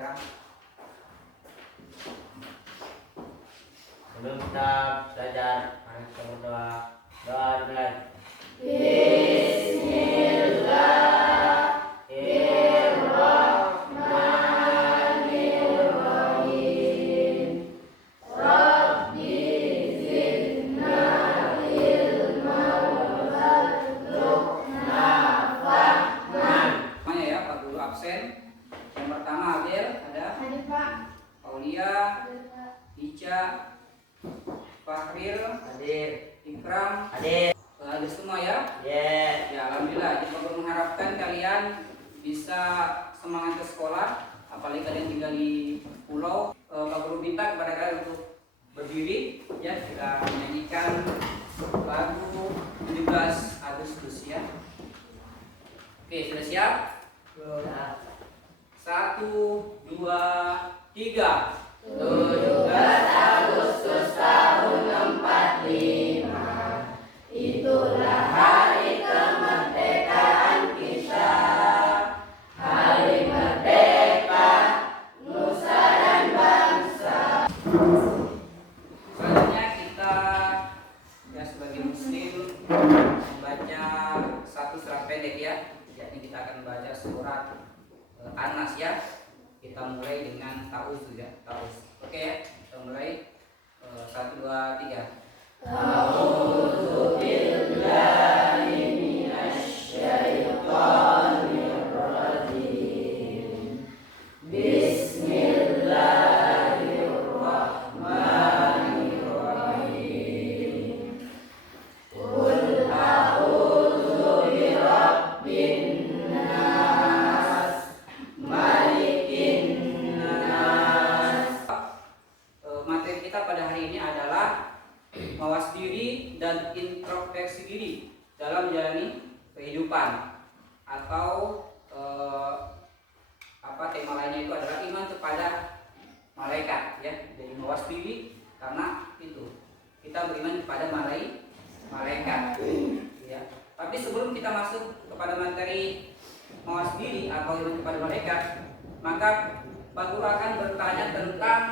Ikram. Sebelum kita belajar, mari kita berdoa. Doa dimulai. Yang pertama Adil, ada Aulia, Ica, Fahril, hadir, Ikram, hadir. Hadir semua ya? Ya, alhamdulillah. Jadi Pak mengharapkan kalian bisa semangat ke sekolah, apalagi kalian tinggal di pulau. Pak Guru minta kepada kalian untuk berdiri, ya, kita menyanyikan lagu 17 Agustus ya. Oke, sudah siap? Sudah. 1, 2, 3. 17 Agustus tahun 45, itulah hari kemerdekaan kita. Hari merdeka, nusa dan bangsa. Selanjutnya kita ya sebagai muslim membaca satu surat pendek ya. Jadi kita akan membaca surat Anas ya. Kita mulai dengan Tauz ya, Tauz. Oke ya, kita mulai 1, 2, 3. A'udzu billahi minasyaitonir rajim. Bismillahirrahmanirrahim. Qul a'udzu birabbin nas, malikin nas. Materi kita pada hari ini adalah mawas diri dan introspeksi diri dalam menjalani kehidupan, atau tema lainnya itu adalah iman kepada malaikat ya. Jadi mawas diri karena itu kita beriman kepada malaikat ya. Tapi sebelum kita masuk kepada materi mawas diri atau iman kepada malaikat, maka Pak Guru akan bertanya tentang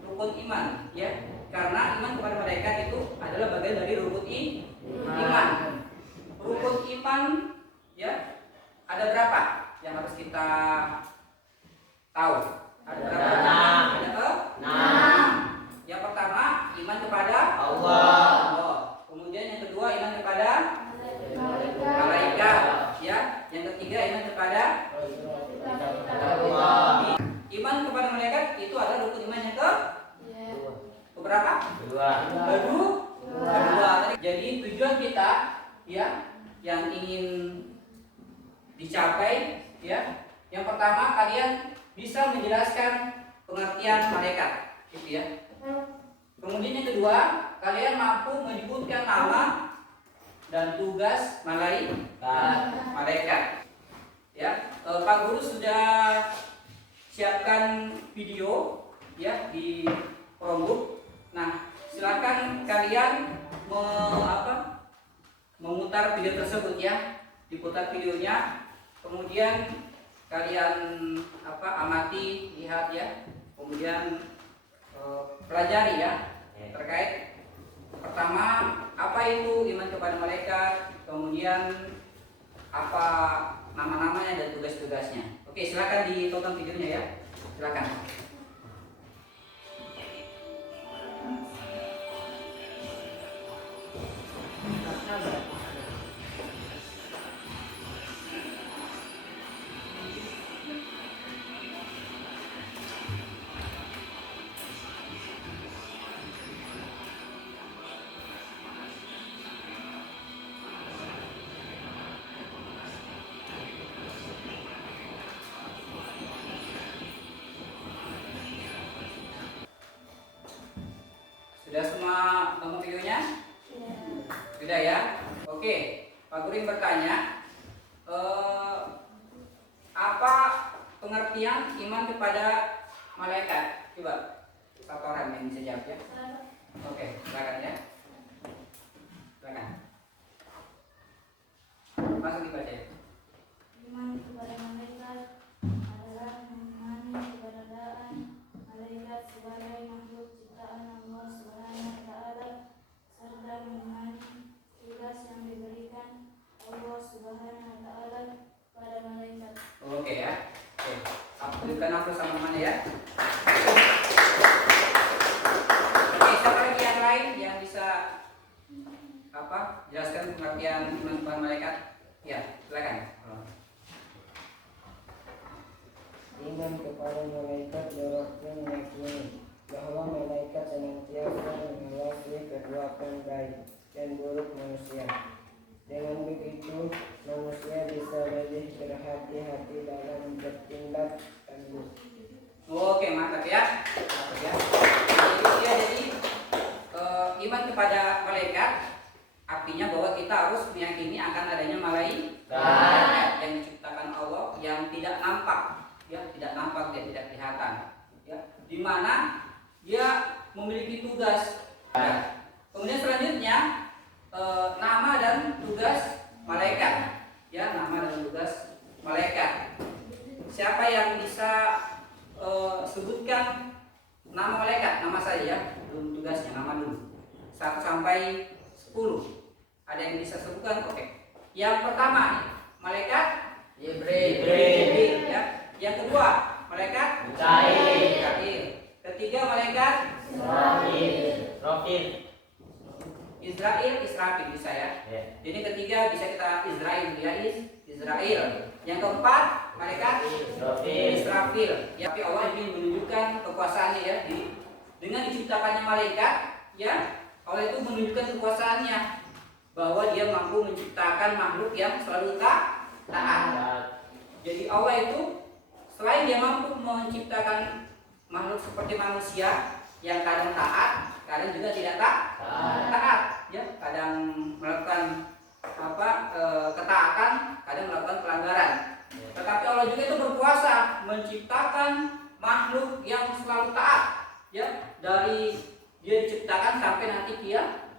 rukun iman ya. Karena iman kepada malaikat itu adalah bagian dari rukun iman. Rukun iman ya, ada berapa yang harus kita tahu? Ada berapa? Ada 6. Yang pertama iman kepada Allah. Kemudian yang kedua iman kepada malaikat ya. Yang ketiga iman kepada Allah. Iman kepada malaikat itu adalah rukun iman yang berapa? Kedua. Jadi tujuan kita ya yang ingin dicapai ya, yang pertama kalian bisa menjelaskan pengertian malaikat gitu ya. Kemudian yang kedua, kalian mampu menyebutkan nama dan tugas malaikat ya. Pak Guru sudah siapkan video ya di Chromebook. Nah, silakan kalian memutar video tersebut ya, diputar videonya, kemudian kalian amati, lihat ya, kemudian pelajari ya terkait pertama apa itu iman kepada malaikat, kemudian apa nama-namanya dan tugas-tugasnya. Oke, silakan ditonton videonya ya, silakan. Sudah semua nonton videonya? Sudah ya? Oke, Pak Guru bertanya, apa pengertian iman kepada malaikat? Coba satu orang yang bisa jawab ya. Oke, silakan ya. Silakan. Langsung dibaca ya. Iman kepada malaikat adalah mengimani kepada ya. Oke, siapa lagi yang lain yang bisa jelaskan pengertian iman kepada malaikat? Ya, silakan. Iman kepada malaikat berarti meyakini bahwa malaikat senantiasa mengawasi perbuatan baik dan buruk manusia. Dengan begitu, manusia bisa lebih berhati-hati dalam bertindak tangguh. Oke, mantap ya. Mantap ya. Jadi iman kepada malaikat artinya bahwa kita harus meyakini akan adanya malaikat yang diciptakan Allah yang tidak nampak, ya, tidak nampak, dia tidak kelihatan, ya, di mana dia memiliki tugas. Ya. Kemudian selanjutnya nama dan tugas malaikat, ya, nama dan tugas malaikat. Siapa yang bisa sebutkan nama malaikat? Nama saya ya, belum tugasnya, nama dulu. 1 sampai 10. Ada yang bisa sebutkan? Oke. Yang pertama, malaikat Jibril, ya. Yang kedua, malaikat Mikail. Ketiga, malaikat Israfil bisa ya. Jadi ketiga bisa kita Israel. Yang keempat, malaikat Israfil. Ya, tapi Allah ingin menunjukkan kekuasaannya ya. Dengan diciptakannya malaikat, ya, Allah itu menunjukkan kekuasaannya bahwa dia mampu menciptakan makhluk yang selalu taat. Jadi Allah itu selain dia mampu menciptakan makhluk seperti manusia yang kadang taat, kadang juga tidak taat, ya, kadang melakukan ketaatan, kadang melakukan pelanggaran. Tetapi Allah juga itu berkuasa menciptakan makhluk yang selalu taat, ya, dari dia diciptakan sampai nanti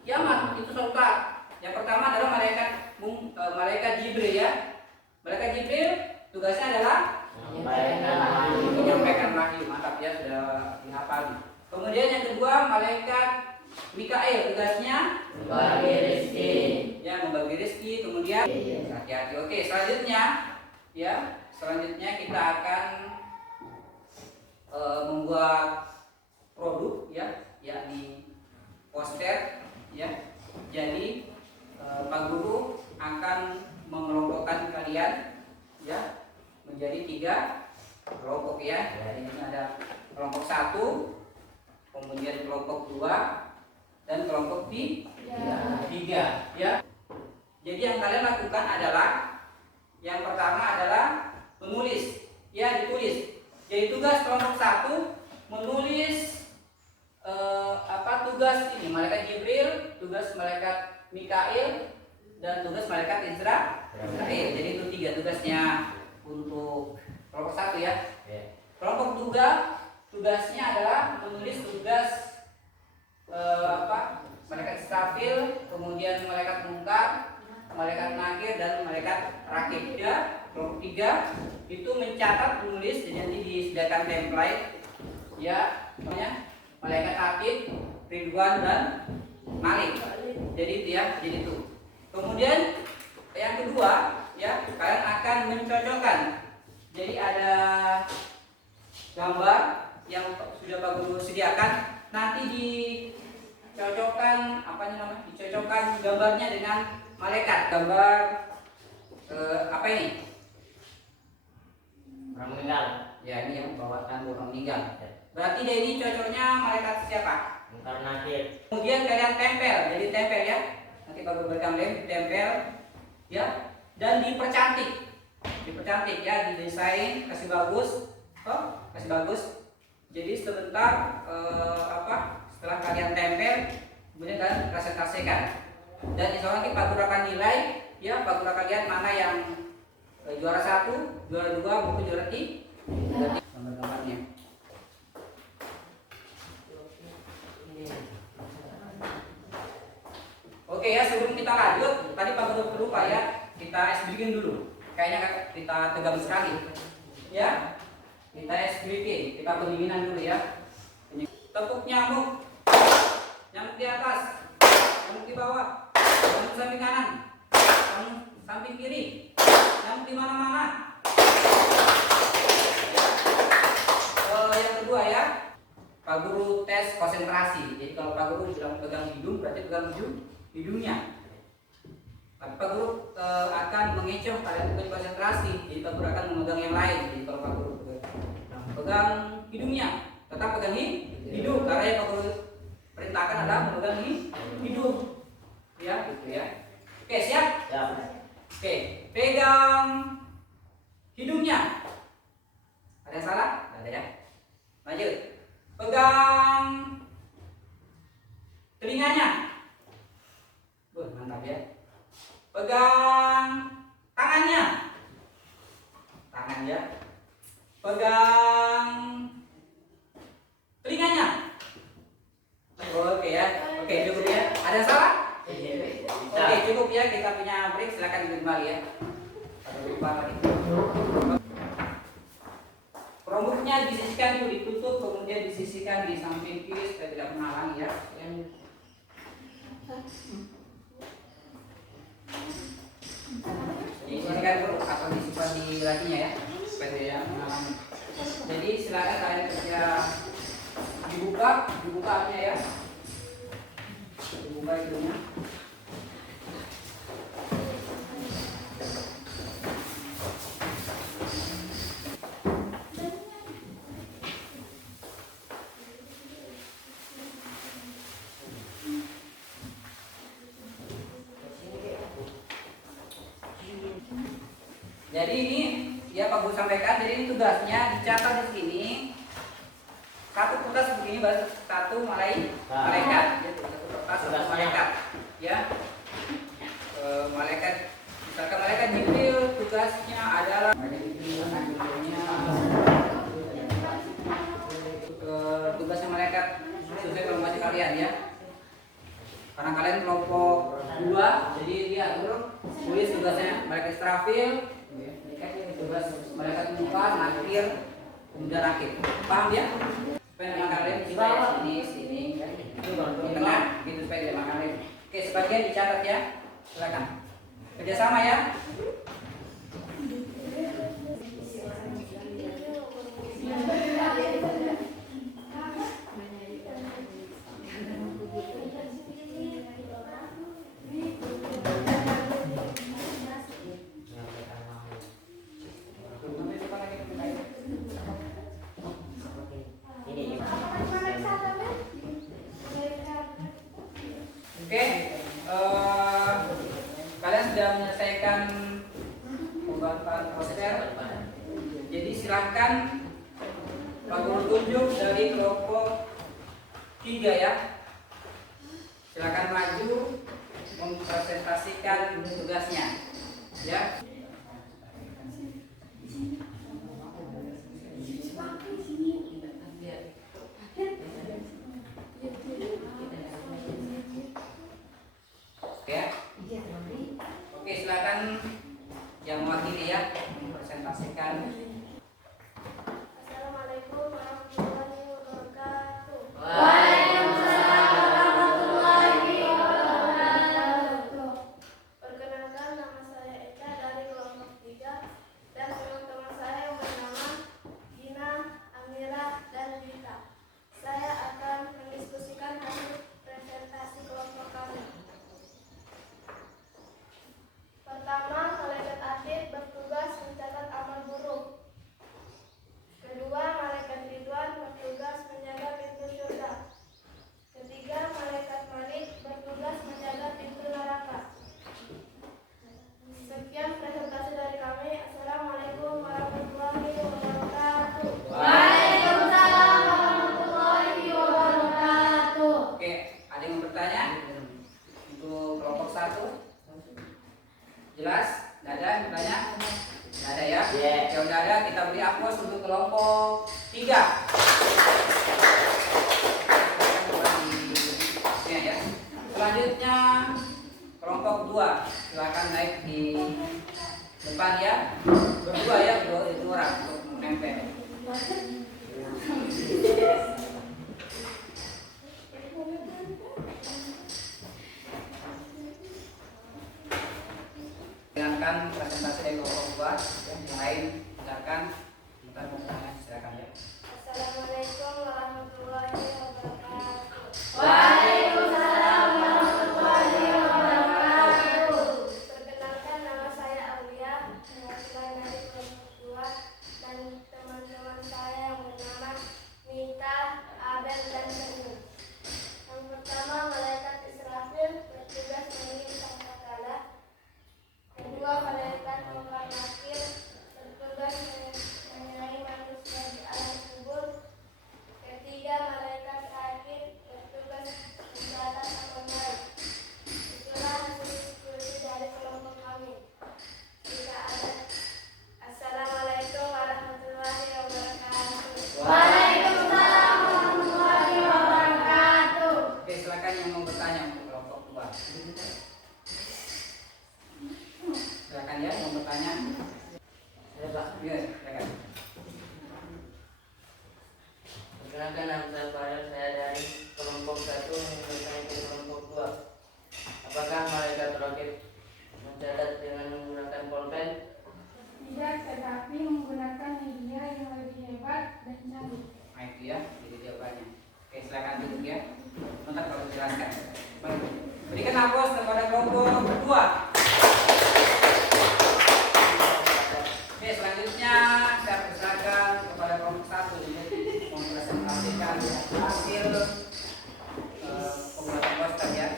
kiamat itu selalu taat. Yang pertama adalah malaikat Jibril ya. Malaikat Jibril tugasnya adalah menyampaikan wahyu. Mantap ya, sudah dihafal. Kemudian yang kedua, malaikat Mikail tugasnya membagi rezeki. Ya, membagi rezeki. Kemudian hati-hati. Oke, selanjutnya kita akan membuat produk ya, yakni poster ya. Jadi Pak Guru akan mengelompokkan kalian ya menjadi 3 kelompok ya. Jadi ini ada kelompok 1, kemudian kelompok 2, dan kelompok 3 ya. Jadi yang kalian lakukan adalah yang pertama adalah menulis ya, ditulis. Jadi tugas kelompok 1 menulis tugas ini malaikat Jibril, tugas malaikat Mikail, dan tugas malaikat Israfil. Jadi itu 3 tugasnya untuk kelompok 1 ya. Kelompok 2 tugasnya adalah menulis tugas malaikat Israfil, kemudian malaikat Munkar, malaikat Nakir, dan malaikat Rakib ya. Kelompok 3 itu mencatat, menulis, jadi disediakan template ya, namanya malaikat Atid, Ridwan, dan Malik. Jadi itu ya, jadi itu. Kemudian yang kedua ya, kalian akan mencocokkan. Jadi ada gambar yang sudah Pak Guru sediakan, nanti dicocokkan dicocokkan gambarnya dengan malaikat. Gambar apa ini? Orang meninggal. Ya, ini yang bawa tangguh orang meninggal. Berarti dia ini cocoknya malaikat siapa? Munkar Nakir. Kemudian kalian tempel, jadi tempel ya. Nanti Pak Guru berikan lem, tempel ya, dan dipercantik ya, didesain, kasih bagus, kasih bagus. Jadi sebentar setelah kalian tempel, kemudian kalian presentasikan. Dan insya Allah nanti Pak Guru akan nilai ya, Pak Guru akan lihat mana yang juara 1, juara 2, maupun juara 3 gambar-gambarnya. Oke ya, sebelum kita lanjut, tadi Pak Guru lupa ya, kita es bikin dulu. Kayaknya kita tegang sekali. Ya, kita es bikin, kita pendinginan dulu ya. Ini tepuk nyamuk, nyamuk di atas, nyamuk di bawah, nyamuk samping kanan, nyamuk samping kiri, nyamuk di mana-mana. Yang Pak Guru tes konsentrasi. Jadi kalau Pak Guru bilang pegang hidung, berarti pegang hidungnya. Tapi Pak Guru akan mengecoh kalian untuk konsentrasi. Jadi Pak Guru akan memegang yang lain. Jadi kalau Pak Guru pegang hidungnya, tetap pegang hidung karena yang Pak Guru perintahkan adalah memegang hidung. Ya, gitu ya. Oke, siap? Siap. Oke, pegang hidungnya. Ada yang salah? Tidak ada ya. Lanjut. Pegang telinganya. Mantap ya. Pegang tangannya. Tangan ya. Pegang telinganya. Oke ya. Oke, cukup ya. Ada yang salah? Oke, cukup ya. Kita punya break. Silakan kembali ya. Ada lupa tadi. Rambutnya disisihkan dulu, ditutup, kemudian disisihkan di samping kiri supaya tidak menghalangi ya. Disisihkan dulu atau disimpan di lacinya ya, supaya tidak menghalangi. Jadi silakan kalian kerja dibuka aja ya, dibuka hidungnya. Jadi ini ya Pak Guru sampaikan. Jadi ini tugasnya dicatat di sini. Satu kertas begini, satu malaikat. Ya, satu kertas satu malaikat. Ya, malaikat. Misalkan malaikat Jibril tugasnya adalah tugasnya malaikat sesuai kelompok kalian ya. Karena kalian kelompok 2, jadi dia tulis tugasnya malaikat Israfil. Tugas malaikat muka, nakir, kemudian akhir. Paham ya? Supaya nama kalian sini, di tengah, gitu supaya nama kalian. Oke, sebagian dicatat ya. Silakan. Kerjasama ya. Oke, kalian sudah menyelesaikan pembuatan poster. Jadi silakan Pak Guru tunjuk dari kelompok 3 ya. Silakan maju mempresentasikan tugasnya. Ya. Oke, silakan yang mewakili ya mempresentasikan. Assalamualaikum warahmatullahi wabarakatuh. Waalaikumsalam warahmatullahi wabarakatuh. Perkenalkan, nama saya Eka dari kelompok 3 dan teman-teman saya yang bernama Gina, Amira, dan Dita. Saya akan mendiskusikan hasil presentasi kelompok kami. Pertama, malaikat Atid bertugas mencatat amal buruk. Kedua, malaikat Ridwan bertugas menjaga pintu surga. Ketiga, malaikat Malik bertugas menjaga pintu neraka. Sekian presentasi dari kami. Assalamualaikum warahmatullahi wabarakatuh. Waalaikumsalam warahmatullahi wabarakatuh. Oke, ada yang bertanya? Untuk kelompok 1 jelas? Tidak ada yang bertanya? Tidak ada ya? Ya udah ada, kita beri aplaus untuk kelompok 3. Ya. Selanjutnya kelompok 2, silakan naik di depan ya. Berdua ya, itu orang untuk menempel. Dengarkan presentasi dari kelompok 2, yang lain silakan. Silakan ya. Assalamualaikum warahmatullahi Perkenalkan nama saya Farel, saya dari kelompok 1 menyampaikan ke kelompok 2. Apakah malaikat roket mencatat dengan menggunakan pulpen? Tidak, tetapi menggunakan media yang lebih hebat dan canggih. Nah itu ya, jadi jawabannya. Oke, silakan duduk ya. Bentar kalau dijelaskan. Baik. Berikan aplaus kepada kelompok kedua. Oke, selanjutnya saya persilakan kepada kelompok 1 untuk mempresentasikan hasil pembuatan poster ya.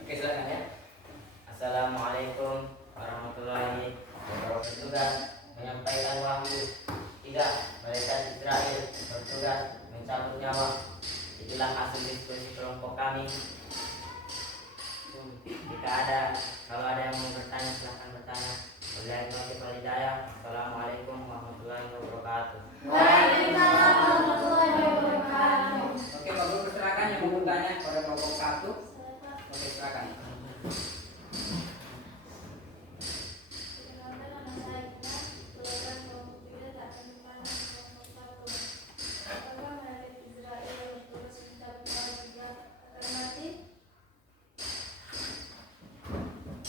Oke, silakan ya. Assalamualaikum warahmatullahi wabarakatuh. Bertugas menyampaikan wahyu. 3. Malaikat Israel bertugas mencabut nyawa. Itulah hasil diskusi kelompok kami. Kalau ada yang mau bertanya silahkan bertanya. Wabillahi taufiq wal hidayah. Assalamualaikum warahmatullahi wabarakatuh. Waalaikumsalam warahmatullahi wabarakatuh. Oke, Pak Guru persilakan yang mau bertanya kepada kelompok 1. Oke, silakan. Perkenalkan nama saya Gina, keluarga kelompok 3 tak akan bertanya kelompok 1. Apakah malaikat Israel bertugas mencabut nyawa juga akan mati?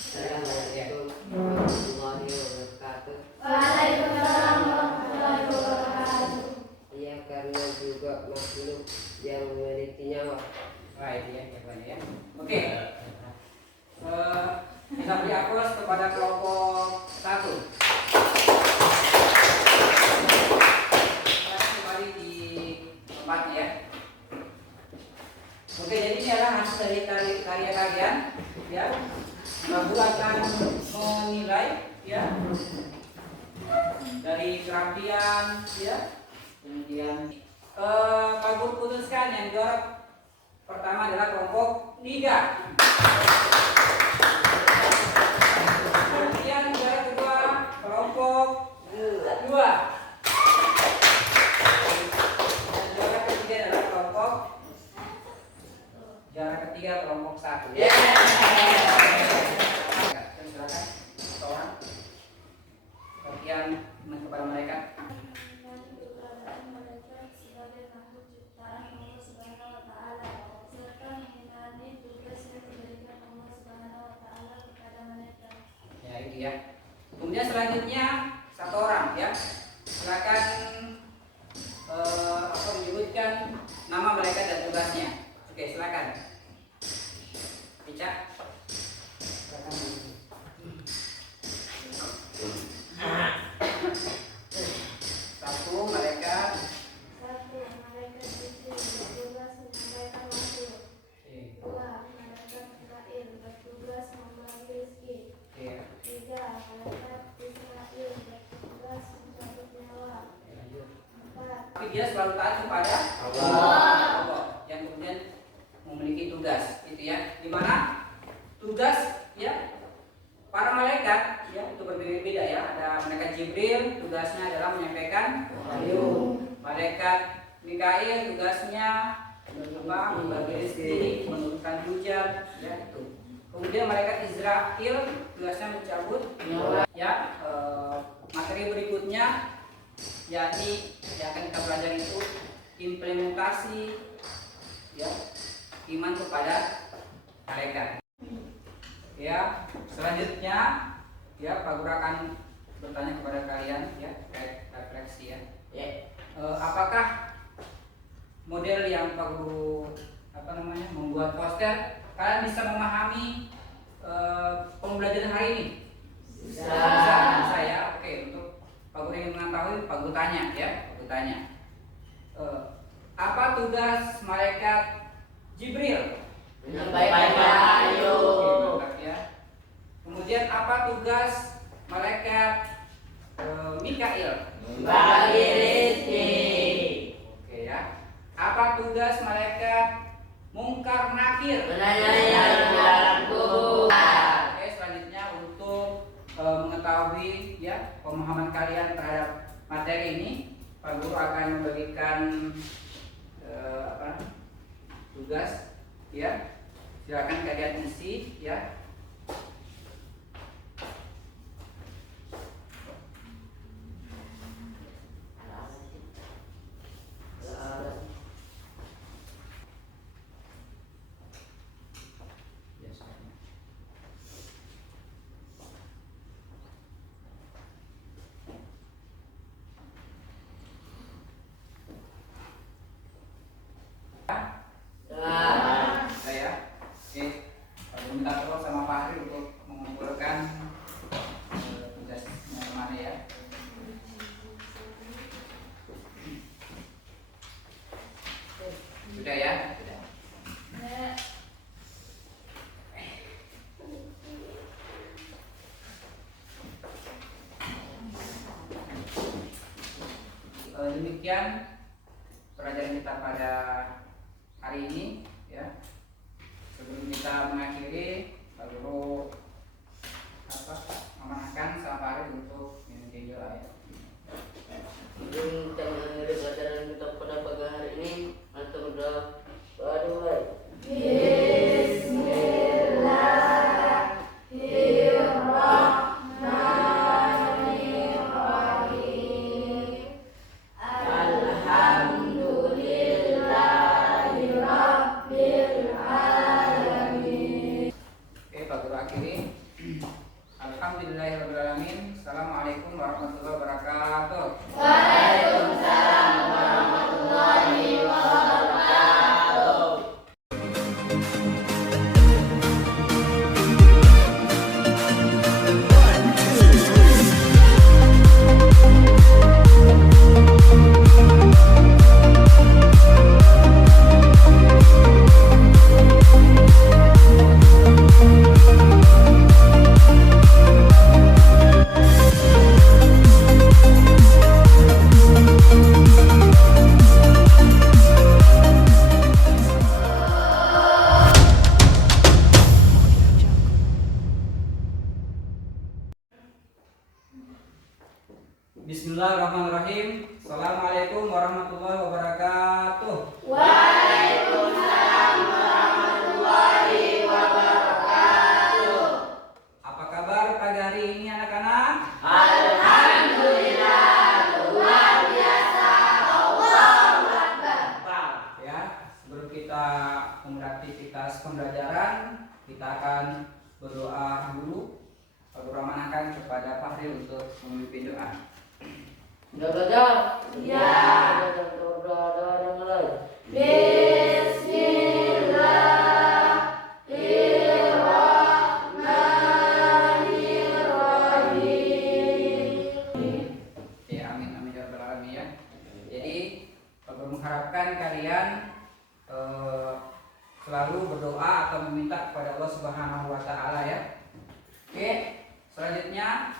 Assalamualaikum warahmatullahi wabarakatuh. Waalaikumsalam warahmatullahi wabarakatuh. Iya, karena juga makhluk yang memiliki nyawa. Wah, itu ya jawabannya ya. Oke. Kita beri aplaus kepada kelompok 1. Kembali di tempatnya ya. Oke, jadi ini adalah hasil dari karya kalian ya. Baru akan menilai ya dari kerapian ya. Kemudian Pak Guru putuskan yang juara pertama adalah kelompok 3. Kemudian juara kedua kelompok 2. Dan juara ketiga adalah kelompok kelompok 1. Ya. Silakan. Seorang bagian kepada mereka. Keberadaan malaikat sebagai makhluk ciptaan Allah Subhanahu wa taala serta mengenali tugas yang diberikan Allah Subhanahu wa taala kepada mereka. Ya, itu ya. Kemudian selanjutnya satu orang ya. Silakan menyebutkan nama malaikat dan tugasnya. Oke, silakan. Ica. Silakan. Satu malaikat. Satu, malaikat Jibril bertugas menyampaikan wahyu. Dua, malaikat Mikail bertugas membagi rezeki. Tiga, malaikat Israil bertugas mencabut nyawa. Empat, Tapi dia selalu taat kepada Allah yang kemudian memiliki tugas, gitu ya. Di mana tugas ya para malaikat ya itu berbeda-beda ya. Ada malaikat Jibril tugasnya adalah menyampaikan wahyu. Malaikat Mikail tugasnya membagi rezeki, menurunkan hujan ya itu. Kemudian malaikat Israil tugasnya mencabut nyawa ya. Materi berikutnya yakni yang akan kita pelajari itu implementasi ya iman kepada malaikat. Ya, selanjutnya ya Pak Guru akan bertanya kepada kalian ya terkait refleksi ya. Apakah model yang Pak Guru membuat poster kalian bisa memahami pembelajaran hari ini? Bisa ya. Oke, untuk Pak Guru ingin mengetahui, Pak Guru tanya ya. Pak Guru tanya. Apa tugas malaikat Jibril? Menyampaikan wahyu. Oke, mantap ya. Kemudian apa tugas malaikat Mikail? Membagi rezeki. Oke ya. Apa tugas malaikat Mungkar Nakir? Menanyai jalan kubur. Oke, selanjutnya untuk mengetahui ya pemahaman kalian terhadap materi ini, Pak Guru akan memberikan tugas ya. Silakan kalian isi ya. Saya oke, kalau minta tolong sama Pak Hari untuk mengumpulkan tugasnya kemana ya. Sudah ya? Sudah. Demikian pelajaran kita pada hari ini ya. Sebelum kita mengakhiri, Pak Guru memanahkan sama Pak Ari untuk minum doa ya. Sebelum kita mengakhiri pelajaran kita pada pagi hari ini, kita berdoa. Doa dimulai. Oke, Pak Guru akhiri. Alhamdulillahirrahmanirrahim. Assalamualaikum warahmatullahi wabarakatuh. Waalaikumsalam warahmatullahi wabarakatuh. Bismillahirrahmanirrahim. Assalamualaikum warahmatullahi wabarakatuh. Waalaikumsalam warahmatullahi wabarakatuh. Apa kabar pagi hari ini anak-anak? Alhamdulillah, luar biasa. Allahu Akbar. Ya, sebelum kita memulai aktivitas pembelajaran, kita akan berdoa dulu. Pak Guru amanahkan kepada Pak Hari untuk memimpin doa. Sudah belajar? Ya. Doa dimulai. Bismillahirrahmanirrahim. Ya, amin amin ya rabbal alamin ya. Jadi Pak Guru mengharapkan kalian selalu berdoa atau meminta kepada Allah Subhanahu wa taala ya. Oke, selanjutnya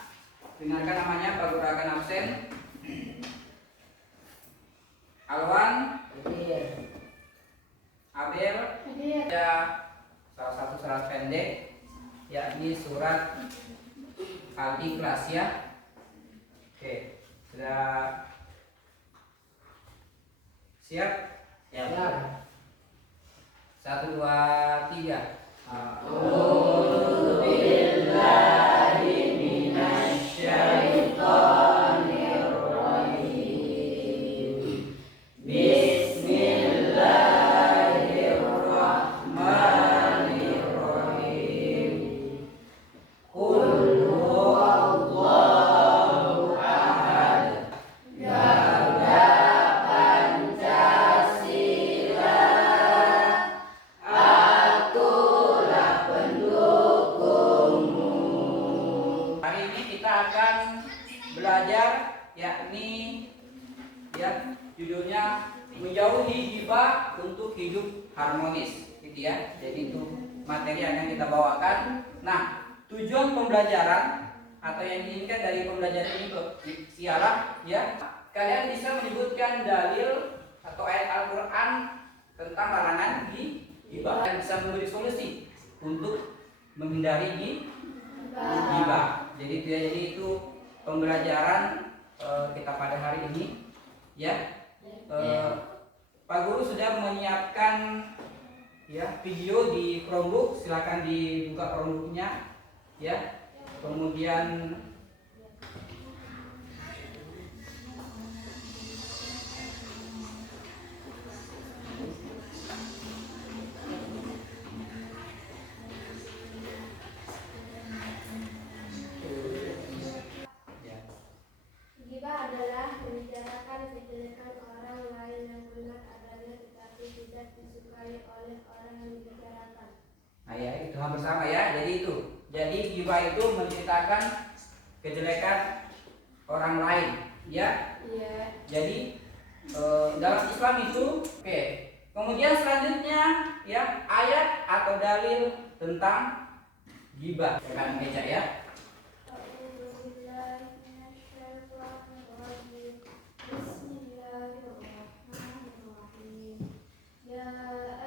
dengarkan namanya, Pak Guru akan absen. Alwan, Abel, ada salah satu surat pendek, yakni surat Al-Ikhlas ya. Oke, sudah siap? Ya. 1, 2, 3. Hari ini kita akan belajar yakni ya judulnya menjauhi hibah untuk hidup harmonis gitu ya. Jadi itu materi yang akan kita bawakan. Nah, tujuan pembelajaran atau yang diinginkan dari pembelajaran ini sialah ya, kalian bisa menyebutkan dalil atau ayat Al-Qur'an tentang larangan hibah dan bisa memberi solusi untuk menghindari hibah. Jadi itu pembelajaran kita pada hari ini, ya. Pak Guru sudah menyiapkan ya video di Chromebook, silakan dibuka Chromebooknya, ya. Kemudian Ghibah adalah membicarakan kejelekan orang lain yang benar adanya tetapi tidak disukai oleh orang yang dibicarakan. nah ya, itu hampir sama ya. Jadi ghibah itu menceritakan kejelekan orang lain, ya. Iya. Jadi dalam Islam itu, oke. Kemudian selanjutnya ya, ayat atau dalil tentang ghibah. Saya akan baca ya. Bismillahirrahmanirrahim. Ya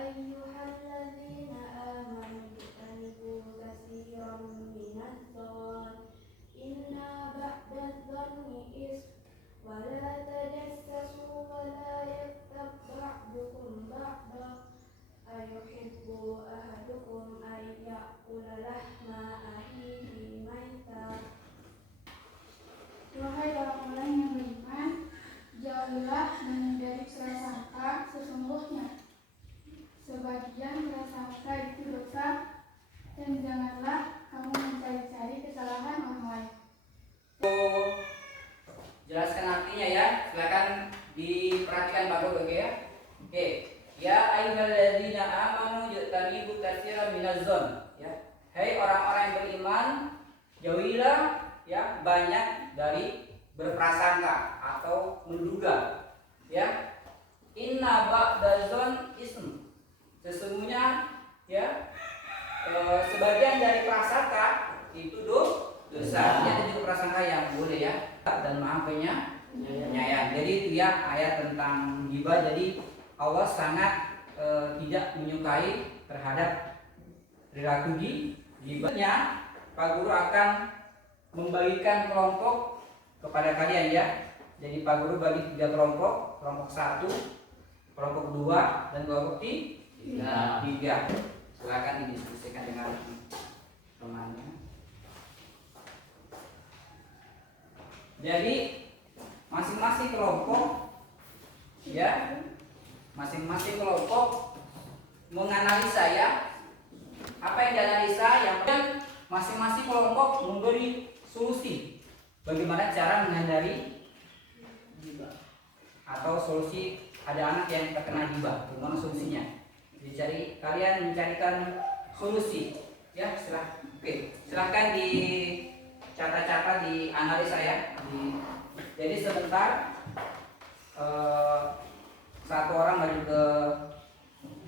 ayyuhalladzina amanu ijtanibu katsiran minadh-dhon inna ba'dadh-dhonni ism wa la tajassasu wa la yaghtab ba'dukum ba'da ayuhibbu ahadukum ay ya'kula lahma akhihi maita. Wahai orang-orang yang beriman, jauhilah menghindari prasangka, sesungguhnya sebagian prasangka itu dosa, dan janganlah kamu mencari-cari kesalahan orang lain. Jelaskan artinya ya. Silakan diperhatikan Pak Guru, oke ya. Oke. Ya ayyuhalladzina amanu ijtanibu katsiran minadh-dhon, ya. Hai orang-orang yang beriman, jauhilah ya banyak dari berprasangka atau menduga, ya. Inna ba'dadh-dhon ism. Sesungguhnya ya sebagian dari prasangka itu dosa. Ada juga prasangka yang boleh ya, dan maaf penyayang. Jadi itu ya ayat tentang ghibah. Jadi Allah sangat tidak menyukai terhadap perilaku ghibahnya. Pak Guru akan membagikan kelompok kepada kalian ya. Jadi Pak Guru bagi 3 kelompok. Kelompok 1, kelompok 2, dan kelompok 3. Silakan didiskusikan dengan temannya. Jadi masing-masing kelompok ya, masing-masing kelompok menganalisa ya. Apa yang dianalisa, yang masing-masing kelompok memberi solusi bagaimana cara menghindari ghibah atau solusi ada anak yang terkena ghibah, gimana solusinya. Dicari, kalian mencarikan solusi ya. Silahkan dicatat-catat, dianalisa ya. Jadi sebentar satu orang maju ke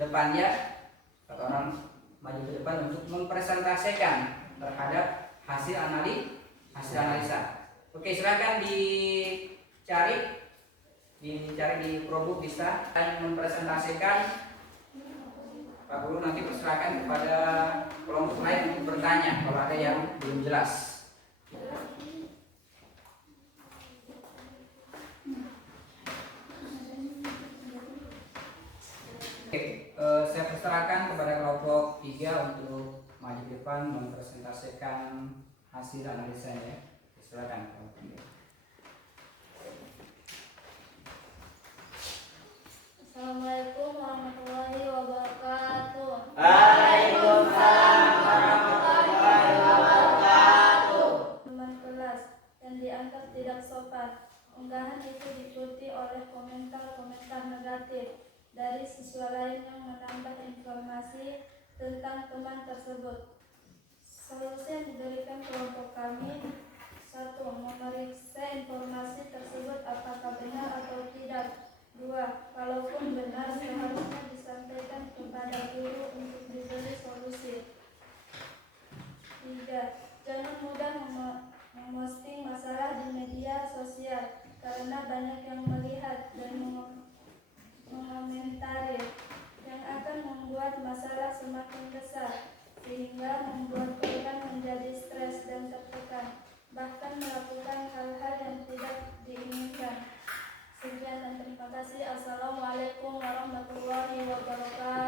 depan ya, satu orang maju ke depan untuk mempresentasikan terhadap hasil analisa. Oke, silakan dicari di Chromebook bisa, dan mempresentasikan. Pak Guru nanti persilakan kepada kelompok lain untuk bertanya kalau ada yang belum jelas. Oke, saya persilakan kepada kelompok 3 untuk maju ke depan mempresentasikan hasil analisanya. Silakan kelompok 3. Assalamualaikum warahmatullahi wabarakatuh. Waalaikumsalam warahmatullahi wabarakatuh. Teman kelas yang dianggap tidak sopan. Unggahan itu diikuti oleh komentar-komentar negatif dari siswa lain yang menambah informasi tentang teman tersebut. Solusi yang diberikan kelompok kami: 1. Memeriksa informasi tersebut apakah benar atau tidak. 2. Kalaupun benar, seharusnya disampaikan kepada guru untuk diberi solusi. 3. Jangan mudah memposting masalah di media sosial karena banyak yang melihat dan mengomentari yang akan membuat masalah semakin besar sehingga membuat korban menjadi stres dan tertekan, bahkan melakukan hal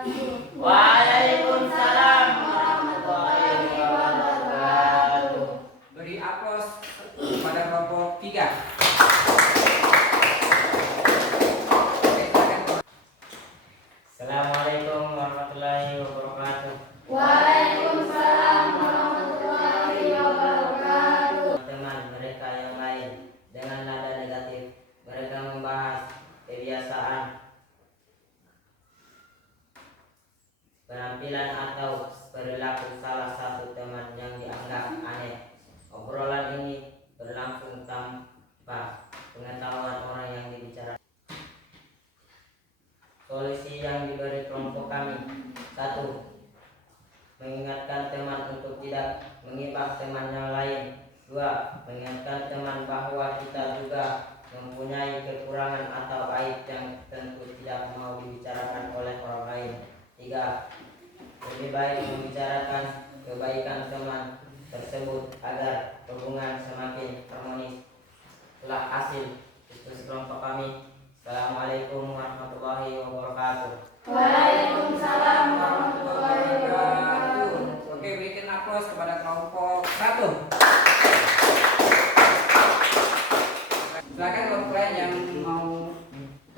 wabarakatuh. Waalaikumsalam warahmatullahi wabarakatuh. Beri aplaus kepada kelompok 3. Oke, silakan. Assalamualaikum warahmatullahi wabarakatuh. Waalaikumsalam warahmatullahi wabarakatuh. Teman mereka yang lain dengan nada negatif, mereka membahas kebiasaan, penampilan atau perilaku salah satu teman yang dianggap aneh. Obrolan ini berlangsung tanpa pengetahuan orang yang dibicarakan. Solusi yang diberi kelompok kami: 1. Mengingatkan teman untuk tidak mengibah teman yang lain. 2. Mengingatkan teman bahwa kita juga mempunyai kekurangan atau aib yang tentu tidak mau dibicarakan oleh orang lain. 3. Lebih baik membicarakan kebaikan teman tersebut agar hubungan semakin harmonis. Itulah hasil diskusi kelompok kami. Assalamualaikum warahmatullahi wabarakatuh. Waalaikumsalam warahmatullahi wabarakatuh. Oke, berikan aplaus kepada kelompok 1. Silakan kelompok lain yang mau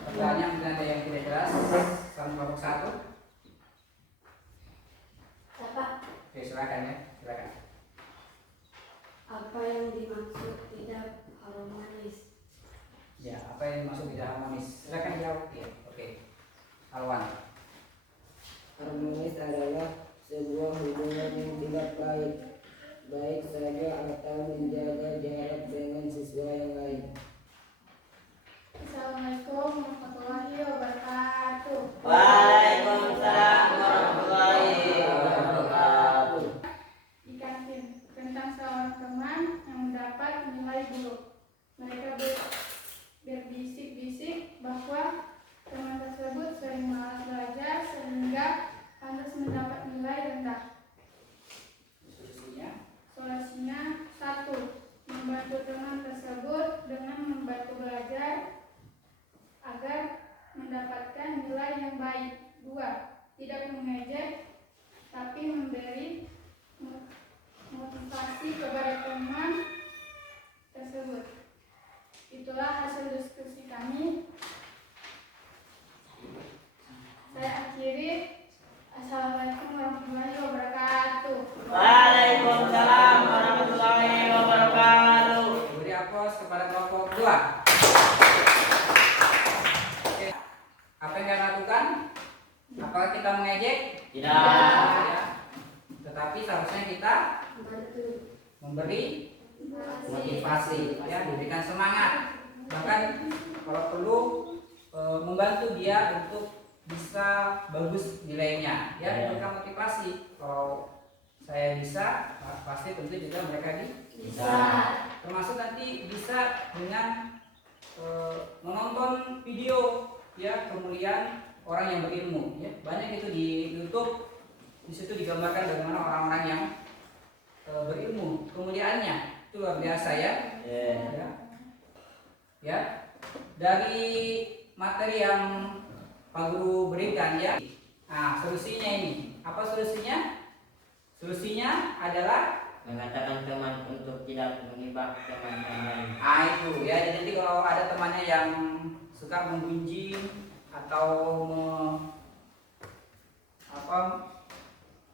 bertanya, mungkin ada yang tidak jelas sama kelompok 1. Siapa? Oke, silakan ya, silakan. Apa yang dimaksud tidak harmonis? Ya, apa yang dimaksud tidak harmonis? Silakan jawab. Ya, oke. Alwan. Harmonis adalah sebuah hubungan yang tidak baik, baik saja atau menjaga jarak dengan siswa yang lain. Assalamualaikum warahmatullahi wabarakatuh. Waalaikumsalam warahmatullahi wabarakatuh. Di kantin tentang seorang teman yang mendapat nilai buruk. Mereka berbisik-bisik bahwa teman tersebut sering malas belajar sehingga pantas mendapat nilai rendah. Solusinya 1. Membantu teman tersebut dengan membantu belajar agar mendapatkan nilai yang baik. 2. Tidak mengejek tapi memberi motivasi kepada teman tersebut. Itulah hasil diskusi kami. Saya akhiri. Assalamualaikum warahmatullahi wabarakatuh. Waalaikumsalam warahmatullahi wabarakatuh. Beri aplaus kepada kelompok 2. Oke. Apa yang kalian lakukan? Apakah kita mengejek? Tidak. Ya. Tetapi seharusnya kita memberi motivasi, ya, diberikan semangat. Bahkan kalau perlu membantu dia untuk bisa bagus nilainya, ya, memberikan motivasi. Kalau saya bisa, pasti tentu juga mereka bisa. Termasuk nanti bisa dengan menonton video, ya, kemuliaan orang yang berilmu, ya. Banyak itu di YouTube, di situ digambarkan bagaimana orang-orang yang berilmu, kemuliaannya itu luar biasa, ya. Ya. Dari materi yang Pak Guru berikan, ya. Nah, solusinya ini. Apa solusinya? Solusinya adalah Mengatakan teman untuk tidak mengibah teman yang lain. itu, ya. Jadi kalau ada temannya yang suka menggunjing atau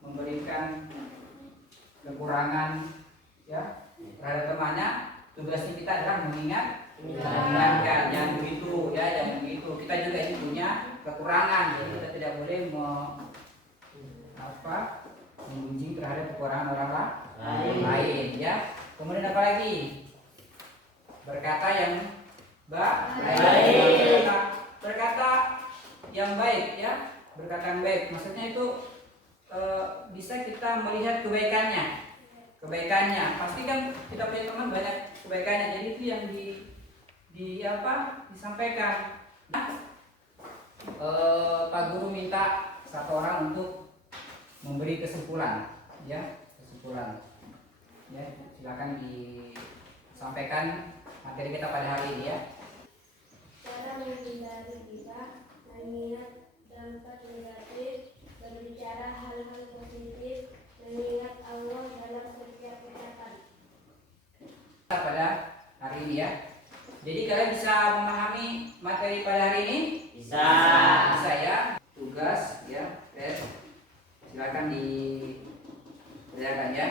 memberikan kekurangan, ya, terhadap temannya, tugasnya kita adalah mengingatkan, jangan begitu, ya, jangan begitu. Kita juga ini punya kekurangan, jadi kita tidak boleh menggunjing terhadap kekurangan orang lain, ya. Kemudian apa lagi? Berkata yang baik. Berkata yang baik, ya. Berkata yang baik, maksudnya itu bisa kita melihat kebaikannya. Pasti kan kita punya teman banyak kebaikannya, jadi itu yang disampaikan. Pak Guru minta satu orang untuk memberi kesimpulan, ya, ya. Silakan disampaikan materi kita pada hari ini, ya. Cara menghindari kita mengingat dampak negatif berbicara hal-hal positif, mengingat Allah dalam setiap ucapan. Pada hari ini ya. Jadi kalian bisa memahami materi pada hari ini? Bisa. Bisa ya. Tugas ya, tes. Silakan dikerjakan ya.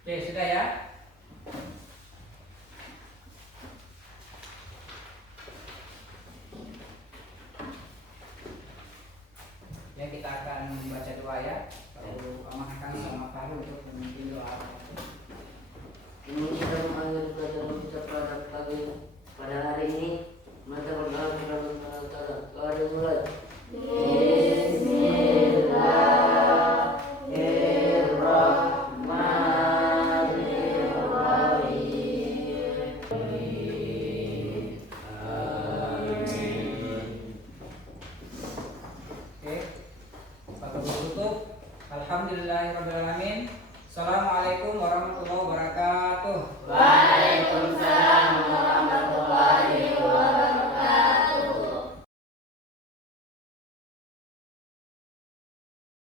Oke, sudah ya. Ya, kita akan baca doa ya. Kalau amanahkan sama Fahru untuk memimpin doa. Ini kita memanggil pelajaran kita pada hari ini. Maka berdoa kepada Allah mulai. Oke. Pakai tutup. Alhamdulillahirrahmanirrahim. Assalamualaikum warahmatullahi wabarakatuh. Waalaikumsalam warahmatullahi